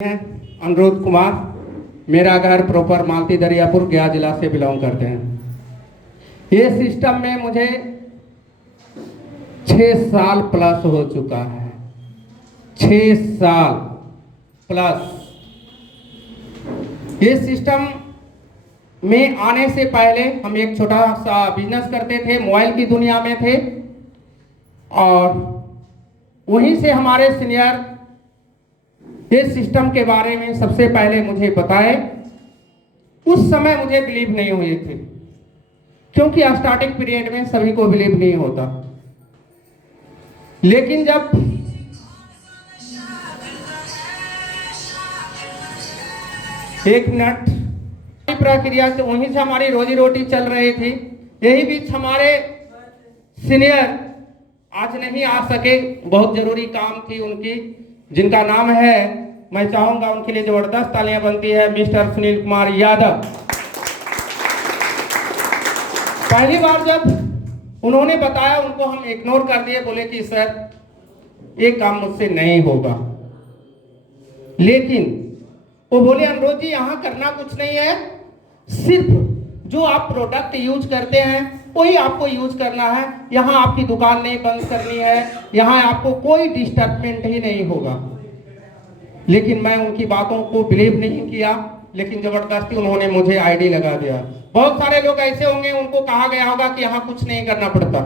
हैं अनुरोध कुमार। मेरा घर प्रॉपर मालती दरियापुर गया जिला से बिलोंग करते हैं। ये सिस्टम में मुझे 6 साल प्लस हो चुका है। 6 साल प्लस। ये सिस्टम में आने से पहले हम एक छोटा सा बिजनेस करते थे, मोबाइल की दुनिया में थे, और वहीं से हमारे सीनियर इस सिस्टम के बारे में सबसे पहले मुझे बताए। उस समय मुझे बिलीव नहीं हुए थे, क्योंकि स्टार्टिंग पीरियड में सभी को बिलीव नहीं होता। लेकिन जब एक मिनट प्रक्रिया से वहीं से हमारी रोजी रोटी चल रही थी। यही बीच हमारे सीनियर आज नहीं आ सके, बहुत जरूरी काम थी उनकी, जिनका नाम है, मैं चाहूंगा उनके लिए जबरदस्त तालियां बनती है, मिस्टर सुनील कुमार यादव। पहली बार जब उन्होंने बताया, उनको हम इग्नोर कर दिए, बोले कि सर ये काम मुझसे नहीं होगा। लेकिन वो बोले अनुरोध जी यहाँ करना कुछ नहीं है, सिर्फ जो आप प्रोडक्ट यूज करते हैं वही आपको यूज करना है। यहाँ आपकी दुकान नहीं बंद करनी है, यहाँ आपको कोई डिस्टर्बमेंट ही नहीं होगा। लेकिन मैं उनकी बातों को बिलीव नहीं किया, लेकिन जबरदस्ती उन्होंने मुझे आईडी लगा दिया। बहुत सारे लोग ऐसे होंगे, उनको कहा गया होगा कि यहाँ कुछ नहीं करना पड़ता।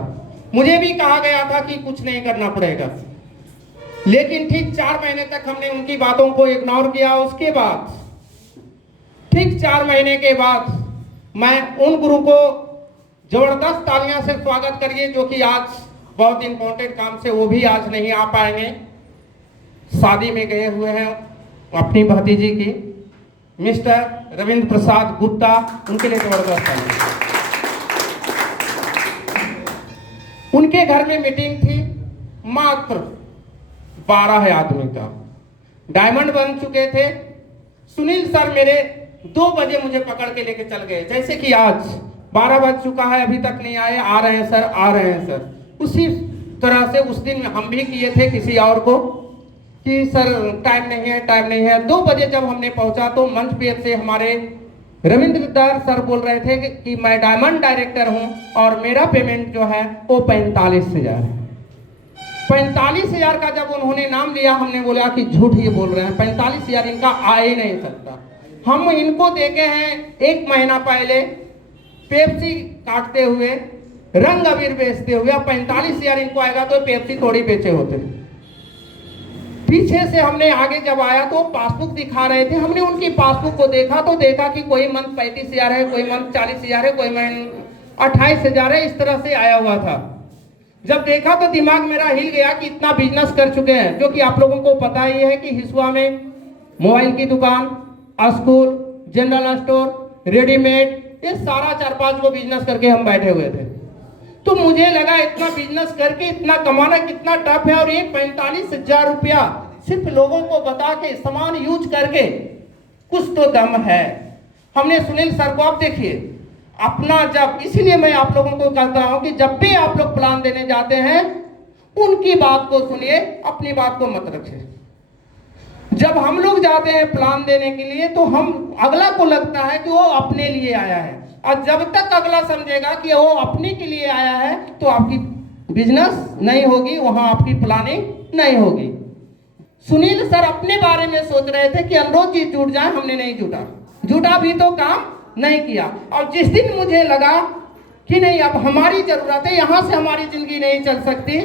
मुझे भी कहा गया था कि कुछ नहीं करना पड़ेगा, लेकिन ठीक 4 महीने तक हमने उनकी बातों को इग्नोर किया। उसके बाद ठीक 4 महीने के बाद मैं उन गुरु को जबरदस्त तालियां से स्वागत करिए, जो कि आज बहुत इंपॉर्टेंट काम से वो भी आज नहीं आ पाएंगे, शादी में गए हुए हैं अपनी भतीजी की, मिस्टर रविंद्र प्रसाद गुप्ता। उनके लिए जबरदस्त तालियां। उनके घर में मीटिंग थी, मात्र 12 आदमी का, डायमंड बन चुके थे। सुनील सर मेरे 2 बजे मुझे पकड़ के लेके चल गए, जैसे कि आज 12 बज चुका है, अभी तक नहीं आए, आ रहे हैं सर, आ रहे हैं सर। उसी तरह से उस दिन हम भी किए थे किसी और को कि सर टाइम नहीं है, टाइम नहीं है। 2 बजे जब हमने पहुंचा तो मंच पे से हमारे रविंद्र सर बोल रहे थे कि मैं डायमंड डायरेक्टर हूं और मेरा पेमेंट जो है वो 45,000 है। 45,000 का जब उन्होंने नाम लिया, हमने बोला कि झूठ ये बोल रहे हैं, 45,000 इनका आ ही नहीं सकता। हम इनको देखे हैं 1 महीना पहले पेप्सी काटते हुए, रंग अबीर बेचते हुए। अब 45,000 इनको आएगा तो पेप्सी थोड़ी बेचे होते। पीछे से हमने आगे जब आया तो पासबुक दिखा रहे थे, हमने उनकी पासबुक को देखा तो देखा कि कोई मंथ 35,000 है, कोई मंथ 40,000 है, कोई मंथ 28,000 है, इस तरह से आया हुआ था। जब देखा तो दिमाग मेरा हिल गया कि इतना बिजनेस कर चुके हैं, जो कि आप लोगों को पता ही है कि हिसुआ में मोबाइल की दुकान, स्कूल, जनरल स्टोर, रेडीमेड, ये सारा 4-5 को बिजनेस करके हम बैठे हुए थे। तो मुझे लगा इतना बिजनेस करके इतना कमाना कितना टफ है, और ये 45,000 रुपया सिर्फ लोगों को बता के सामान यूज करके कुछ तो दम है। हमने सुनील सर को, आप देखिए अपना, जब इसीलिए मैं आप लोगों को कहता हूं कि जब भी आप लोग प्लान देने जाते हैं उनकी बात को सुनिए, अपनी बात को मत रखिए। जब हम लोग जाते हैं प्लान देने के लिए तो हम, अगला को लगता है कि वो अपने लिए आया है, और जब तक अगला समझेगा कि वो अपने के लिए आया है तो आपकी बिजनेस नहीं होगी, वहां आपकी प्लानिंग नहीं होगी। सुनील सर अपने बारे में सोच रहे थे कि अनुरोध जी जुट जाए, हमने नहीं जुटा भी तो काम नहीं किया। और जिस दिन मुझे लगा कि नहीं अब हमारी जरूरत है, यहां से हमारी जिंदगी नहीं चल सकती,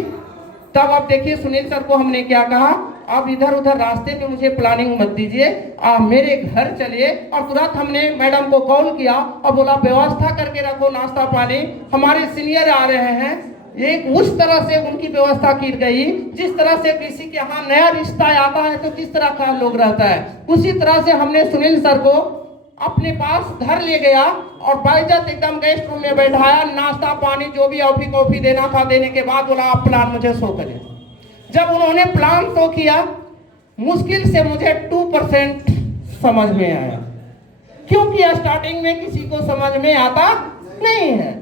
तब आप देखिए सुनील सर को हमने क्या कहा, अब इधर उधर रास्ते में मुझे प्लानिंग मत दीजिए, आप मेरे घर चलिए। और तुरंत हमने मैडम को कॉल किया और बोला व्यवस्था करके रखो नाश्ता पानी, हमारे सीनियर आ रहे हैं। एक उस तरह से उनकी व्यवस्था की गई, जिस तरह से किसी के यहाँ नया रिश्ता आता है तो किस तरह का लोग रहता है, उसी तरह से हमने सुनील सर को अपने पास घर ले गया और बाइज्जत एकदम गेस्ट रूम में बैठाया, नाश्ता पानी जो भी कॉफी देना था देने के बाद बोला आप प्लान मुझे शो करें। जब उन्होंने प्लान शो किया, मुश्किल से मुझे 2% समझ में आया, क्योंकि स्टार्टिंग में किसी को समझ में आता नहीं है।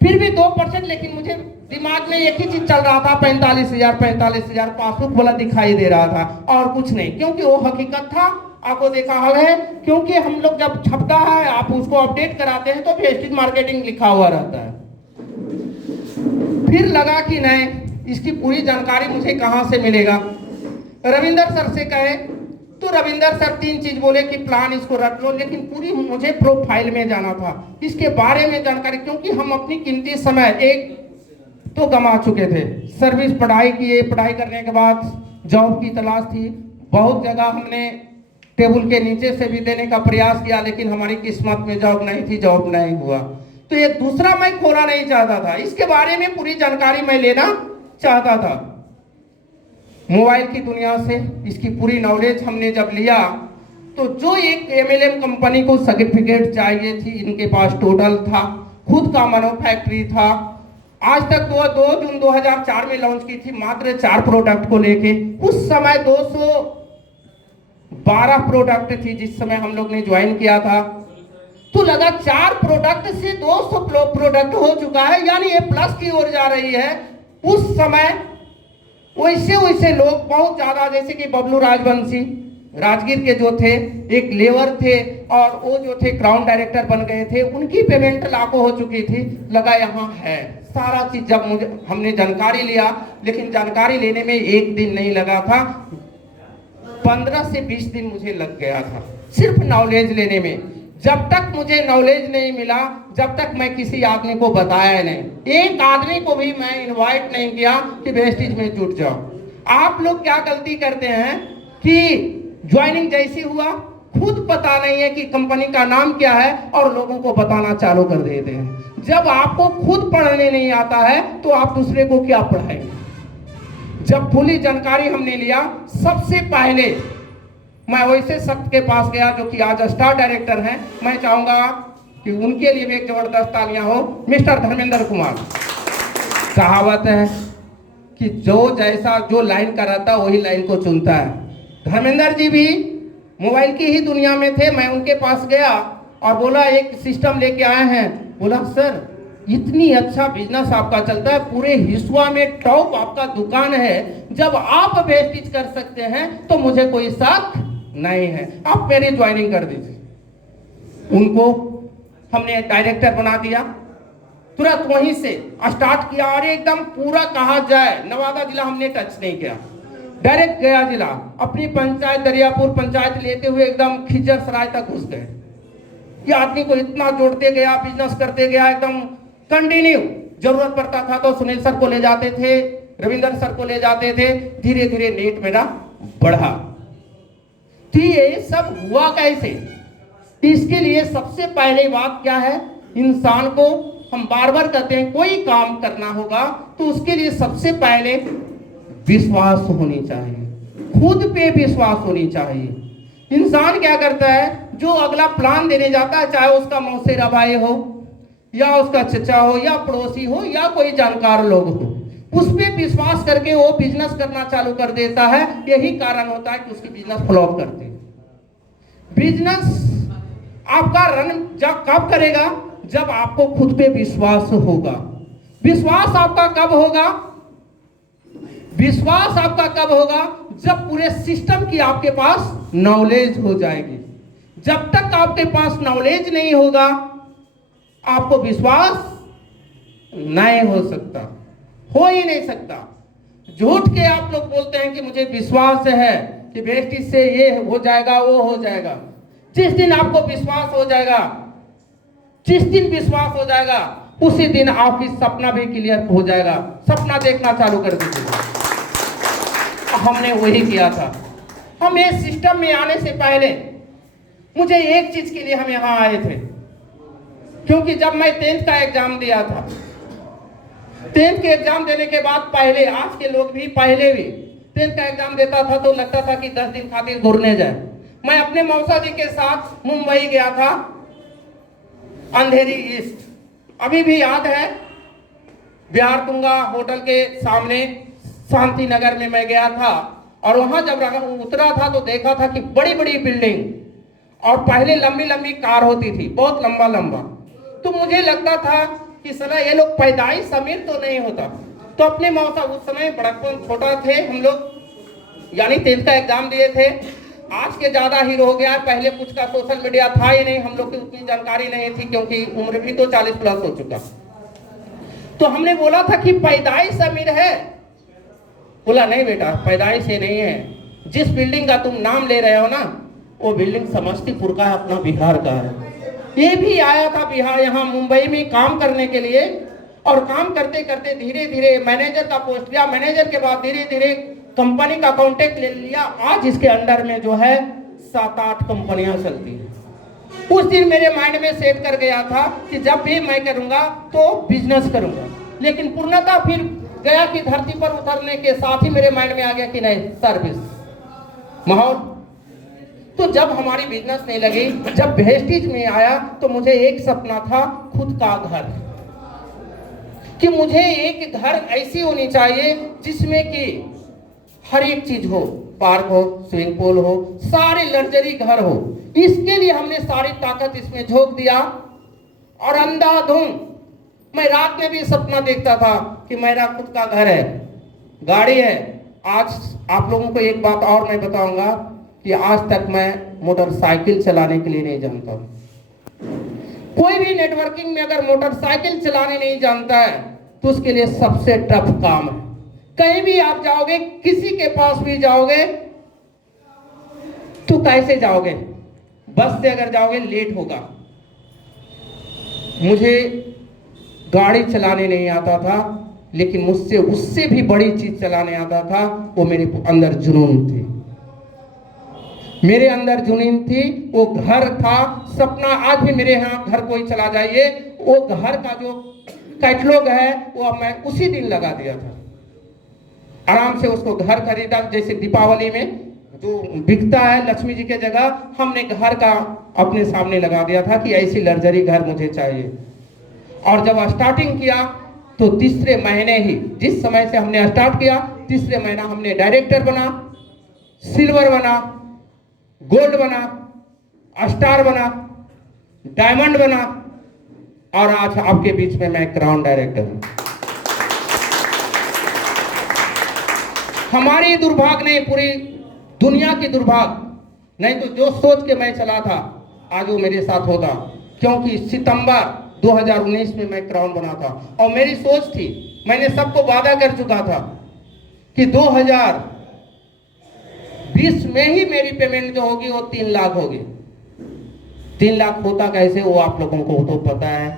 फिर भी 2%, लेकिन मुझे दिमाग में एक ही चीज चल रहा था, 45,000 पासबुक वाला दिखाई दे रहा था और कुछ नहीं, क्योंकि वो हकीकत था आपको देखा है, क्योंकि हम लोग जब छपता है आप उसको अपडेट कराते हैं तो वेस्टेज मार्केटिंग लिखा हुआ रहता है। फिर लगा कि नहीं, इसकी पूरी जानकारी मुझे कहां से मिलेगा। रविंदर सर से कहे तो रविंदर सर 3 चीज बोले कि प्लान इसको रख लो, लेकिन पूरी मुझे प्रोफाइल में जाना था, इसके बारे में जानकारी, क्योंकि हम अपनी कीमती समय एक तो गंवा चुके थे। सर्विस पढ़ाई किए, पढ़ाई करने के बाद जॉब की तलाश थी, बहुत जगह हमने टेबल के नीचे से भी देने का प्रयास किया, लेकिन हमारी किस्मत में जॉब नहीं थी, जॉब नहीं हुआ। तो ये दूसरा मैं खोना नहीं चाहता था, इसके बारे में पूरी जानकारी मैं लेना चाहता था। मोबाइल की दुनिया से इसकी पूरी नॉलेज हमने जब लिया तो जो एक MLM कंपनी को सर्टिफिकेट चाहिए थी, इनके पास टोटल था, खुद का मैन्युफैक्चरी था। आज तक वो 2 जून 2004 में लॉन्च की थी, मात्र 4 प्रोडक्ट को लेके। उस समय 212 प्रोडक्ट थी जिस समय हम लोग ने ज्वाइन किया था। तो लगा 4 प्रोडक्ट से 200 प्रोडक्ट हो चुका है, यानी ये प्लस की ओर जा रही है। उस समय वैसे लोग बहुत ज्यादा, जैसे कि बबलू राजवंशी राजगीर के जो थे, एक लेबर थे और वो जो थे क्राउन डायरेक्टर बन गए थे, उनकी पेमेंट लाखों हो चुकी थी। लगा यहाँ है सारा चीज। जब हमने जानकारी लिया, लेकिन जानकारी लेने में 1 दिन नहीं लगा था, 15 से 20 दिन मुझे लग गया था सिर्फ नॉलेज लेने में। जब तक मुझे नॉलेज नहीं मिला, जब तक मैं किसी आदमी को बताया नहीं, एक आदमी को भी मैं इनवाइट नहीं किया कि वेस्टेज में जुट जाओ। आप लोग क्या गलती करते हैं कि ज्वाइनिंग जैसी हुआ, खुद पता नहीं है कि कंपनी का नाम क्या है और लोगों को बताना चालू कर देते हैं। जब आपको खुद पढ़ने नहीं आता है तो आप दूसरे को क्या पढ़ाएंगे। जब पूरी जानकारी हमने लिया, सबसे पहले मैं वैसे शख्स के पास गया जो कि आज स्टार डायरेक्टर हैं। मैं चाहूंगा कि उनके लिए भी एक जबरदस्त तालियां हो। मिस्टर धर्मेंद्र कुमार। कहावत है कि जो जैसा जो लाइन का रहता वही लाइन को चुनता है। धर्मेंद्र जी भी मोबाइल की ही दुनिया में थे। मैं उनके पास गया और बोला एक सिस्टम लेके आए हैं। बोला सर इतनी अच्छा बिजनेस आपका चलता है, पूरे हिस्सा में टॉप आपका दुकान है, जब आप वेस्टेज कर सकते हैं तो मुझे कोई शक नहीं है, आप मेरी ज्वाइनिंग कर दीजिए। उनको हमने डायरेक्टर बना दिया, तुरंत वहीं से स्टार्ट किया और एकदम पूरा कहा जाए नवादा जिला हमने टच नहीं किया, डायरेक्ट गया जिला। अपनी पंचायत दरियापुर पंचायत लेते हुए एकदम खिजरसराय तक घुस गए। ये आदमी को इतना जोड़ते गया, बिजनेस करते गया, एकदम कंटिन्यू। जरूरत पड़ता था तो सुनील सर को ले जाते थे, रविंदर सर को ले जाते थे। धीरे धीरे नेट मेरा बढ़ा। तो ये सब हुआ कैसे? इसके लिए सबसे पहले बात क्या है, इंसान को हम बार बार कहते हैं कोई काम करना होगा तो उसके लिए सबसे पहले विश्वास होनी चाहिए, खुद पे विश्वास होनी चाहिए। इंसान क्या करता है, जो अगला प्लान देने जाता है, चाहे उसका मौसेरा भाई हो या उसका चचा हो या पड़ोसी हो या कोई जानकार लोग हो, उस पे विश्वास करके वो बिजनेस करना चालू कर देता है। यही कारण होता है कि उसकी बिजनेस फ्लॉप करती है। बिजनेस आपका रन जब कब करेगा, जब आपको खुद पे विश्वास होगा। विश्वास आपका कब होगा? विश्वास आपका कब होगा? जब पूरे सिस्टम की आपके पास नॉलेज हो जाएगी। जब तक आपके पास नॉलेज नहीं होगा, आपको विश्वास नहीं हो सकता, हो ही नहीं सकता। झूठ के आप लोग बोलते हैं कि मुझे विश्वास है कि वेस्टेज से ये हो जाएगा, वो हो जाएगा। जिस दिन आपको विश्वास हो जाएगा, जिस दिन विश्वास हो जाएगा, उसी दिन आपकी सपना भी क्लियर हो जाएगा। सपना देखना चालू कर दीजिए। हमने वही किया था। हम इस सिस्टम में आने से पहले, मुझे एक चीज के लिए हम यहां आए थे, क्योंकि जब मैं 10th का एग्जाम दिया था, 10th के एग्जाम देने के बाद पहले, आज के लोग भी पहले भी 10th का एग्जाम देता था तो लगता था कि 10 दिन खातिर घूरने जाए। मैं अपने मौसा जी के साथ मुंबई गया था, अंधेरी ईस्ट, अभी भी याद है। बिहार तुंगा होटल के सामने शांति नगर में मैं गया था और वहां जब उतरा था तो देखा था कि बड़ी बड़ी बिल्डिंग और पहले लंबी लंबी कार होती थी, बहुत लंबा लंबा। तो मुझे लगता था कि साला ये लोग पैदाइश अमीर तो नहीं होता। तो अपने मौसा, उस समय बड़कपन छोटा थे हम लोग, यानी 10th का एग्जाम दिए थे। आज के ज्यादा हीरो हो गया। पहले कुछ का सोशल मीडिया था ही नहीं, हम लोग की उतनी जानकारी नहीं थी, क्योंकि उम्र भी तो 40 प्लस हो चुका। तो हमने बोला था कि पैदाइश अमीर है। बोला नहीं बेटा, पैदाइश से नहीं है। जिस बिल्डिंग का तुम नाम ले रहे हो ना, वो बिल्डिंग समस्तीपुर का है, अपना बिहार का है। ये भी आया था बिहार, यहाँ मुंबई में काम करने के लिए, और काम करते करते धीरे धीरे मैनेजर का पोस्ट लिया। मैनेजर के बाद धीरे धीरे कंपनी का कॉन्टेक्ट ले लिया। आज इसके अंडर में जो है 7-8 कंपनियां चलती हैं। उस दिन मेरे माइंड में सेट कर गया था कि जब भी मैं करूंगा तो बिजनेस करूंगा, लेकिन पूर्णतः फिर गया कि धरती पर उतरने के साथ ही मेरे माइंड में आ गया कि नहीं, सर्विस माहौल। तो जब हमारी बिजनेस नहीं लगी, जब वेस्टेज में आया, तो मुझे एक सपना था, खुद का घर, कि मुझे एक घर ऐसी होनी चाहिए जिसमें कि हर एक चीज हो, पार्क हो, स्विमिंग पूल हो, सारे लग्जरी घर हो। इसके लिए हमने सारी ताकत इसमें झोंक दिया। और अंधाधुंध मैं रात में भी सपना देखता था कि मेरा खुद का घर है, गाड़ी है। आज आप लोगों को एक बात और मैं बताऊंगा कि आज तक मैं मोटरसाइकिल चलाने के लिए नहीं जानता। कोई भी नेटवर्किंग में अगर मोटरसाइकिल चलाने नहीं जानता है तो उसके लिए सबसे टफ काम है। कहीं भी आप जाओगे, किसी के पास भी जाओगे तो कैसे जाओगे? बस से अगर जाओगे लेट होगा। मुझे गाड़ी चलाने नहीं आता था, लेकिन मुझसे उससे भी बड़ी चीज चलाने आता था। वो मेरे अंदर जुनून थी, मेरे अंदर जुनून थी, वो घर था, सपना। आज भी मेरे यहाँ घर कोई चला जाइए, वो घर का जो कैटलॉग है वो मैं उसी दिन लगा दिया था। आराम से उसको घर खरीदा, जैसे दीपावली में जो बिकता है लक्ष्मी जी के जगह, हमने घर का अपने सामने लगा दिया था कि ऐसी लग्जरी घर मुझे चाहिए। और जब स्टार्टिंग किया तो तीसरे महीने ही, जिस समय से हमने स्टार्ट किया, तीसरे महीना हमने डायरेक्टर बना, सिल्वर बना, गोल्ड बना, स्टार बना, डायमंड बना, और आज आपके बीच में मैं क्राउन डायरेक्टर हूं। हमारी दुर्भाग्य नहीं, पूरी दुनिया की दुर्भाग्य नहीं। तो जो सोच के मैं चला था आज वो मेरे साथ होता, क्योंकि सितंबर 2019 में मैं क्राउन बना था। और मेरी सोच थी, मैंने सबको वादा कर चुका था कि 2020 में ही मेरी पेमेंट जो होगी वो 3 लाख होगी। 3 लाख होता कैसे वो आप लोगों को तो पता है,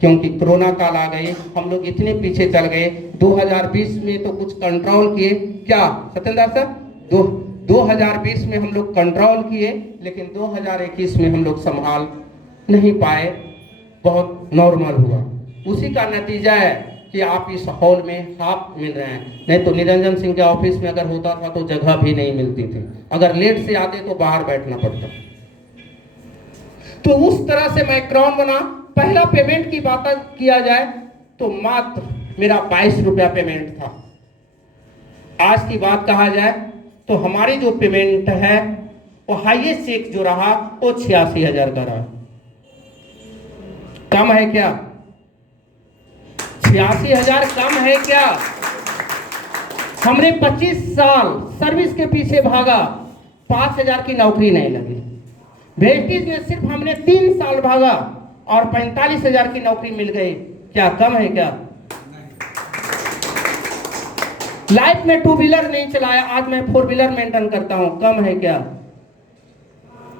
क्योंकि कोरोना काल आ गई, हम लोग इतने पीछे चल गए। 2020 में तो कुछ कंट्रोल किए, क्या सत्येंद्र सर? 2020 में हम लोग कंट्रोल किए, लेकिन 2021 में हम लोग संभाल नहीं पाए, बहुत नॉर्मल हुआ। उसी का नतीजा है कि आप इस हॉल में हाफ मिल रहे हैं। नहीं तो निरंजन सिंह के ऑफिस में अगर होता था तो जगह भी नहीं मिलती थी, अगर लेट से आते तो बाहर बैठना पड़ता। तो उस तरह से मैं क्राउन बना। पहला पेमेंट की बात किया जाए तो मात्र मेरा 22 रुपया पेमेंट था। आज की बात कहा जाए तो हमारी जो पेमेंट है वो हाईएस्ट चेक जो रहा वो 86,000 का रहा। कम है क्या? 86,000 कम है क्या? हमने 25 साल सर्विस के पीछे भागा, 5,000 की नौकरी नहीं लगी। वेस्टेज में सिर्फ हमने 3 साल भागा और 45,000 की नौकरी मिल गई। क्या कम है क्या? लाइफ में 2 व्हीलर नहीं चलाया, आज मैं 4 व्हीलर मेंटेन करता हूं, कम है क्या?